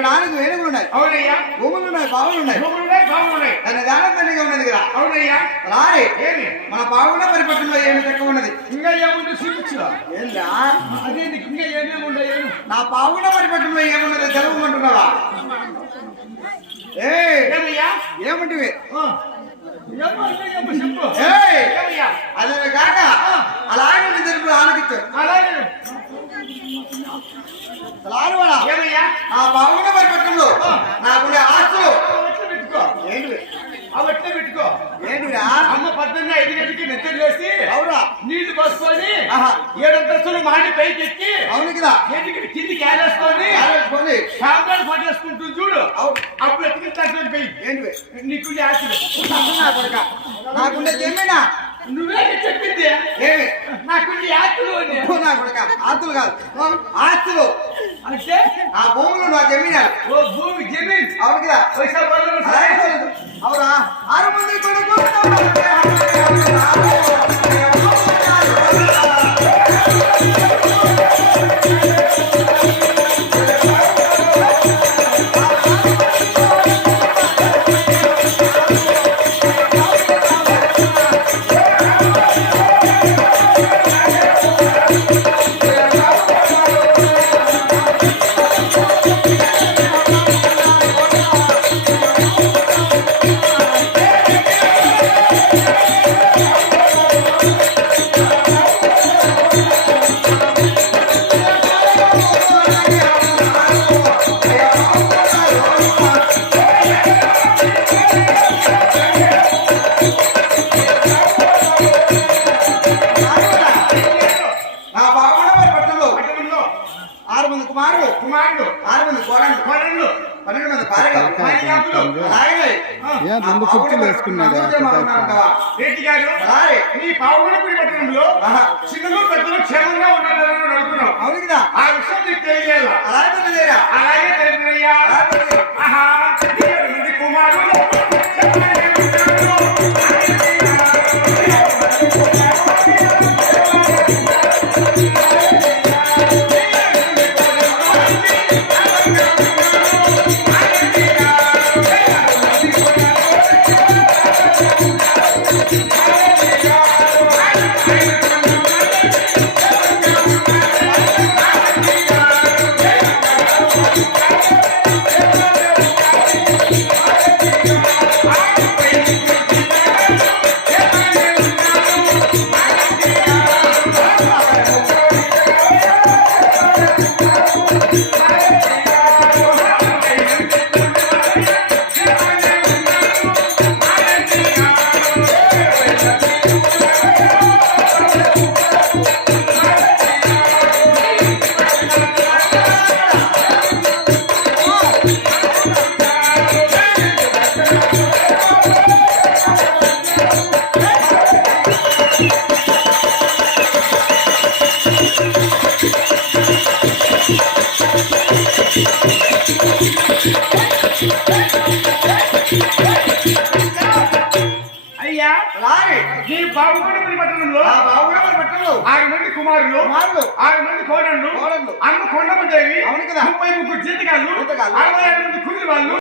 ఎక్కడానికి వేణుగులు ఉన్నాయి. అవునయ్యా. భూములు ఉన్నాయి, బావులు ఉన్నాయి. దాని దానం తండ్రిగా ఉన్నది కదా. అవునయ్యా. రారే మన పావుల పరిపక్షంలో ఏమి తక్కువ ఉన్నది? ఇంకా ఏముంది చూపించు. ఏందా అదే ఇంకా ఏమేమి ఉండవు. నా పావుల పరిపక్షంలో ఏమున్నది తెలుగుమంటున్నావా? ఏమంటివి? అదే కాక అలాగే తెలుపు ఆనకిచ్చు. నా పావుల పరిపక్షంలో నాకుండే ఆస్తులు ఏంటివి? అవట్లే పెట్టుకో. ఏంటిరా? అమ్మ 5 గంటలకి నిద్ర చేసి అవురా నీళ్లు పోసుకొని 7 అంతస్తులు మాడి పైకి ఎక్కి అవును కదా కిందికి ఆరేసుకొని సాంబ్రాన్ని పట్టేసుకుంటుంది చూడు. అప్పుడు ఎత్తుకుంటే పోయి ఏంటివి? నీకుండే ఆస్తులు. నాకుండే జమీనా నువ్వే చెప్పింది. ఏమి? నాకుండే ఆస్తులు. నా కొడుక ఆస్తులు కాదు, ఆస్తులు అంటే ఆ భూములు నా జమీనా. ఓ భూమి జమీన్. అవును కదా. అవురా 6 మంది కొడుకు కుమారుడు 6 మంది కోడళ్ళు 12 మంది భార్యలు. రెండు కుర్చీలు వేసుకున్నాడు. రెడ్డి గారు నీ పావుగడపూడి పట్టణంలో చిన్నలు పెద్దలు క్షేమంగా ఉన్నారని అనుకున్నాం. అవును కదా. ఆ విషయం నీకు తెలియాలి. అలాగే తెలియదయ్యా. కుమారుడు అయ్యా. ఈ బాబుగడపూడి పట్టణంలో 6 మంది కుమారులు 6 మంది కోడళ్ళు అమ్మ కొండమ్మ దేవి 33 జీతగాళ్ళు 65 మంది కూలి వాళ్ళు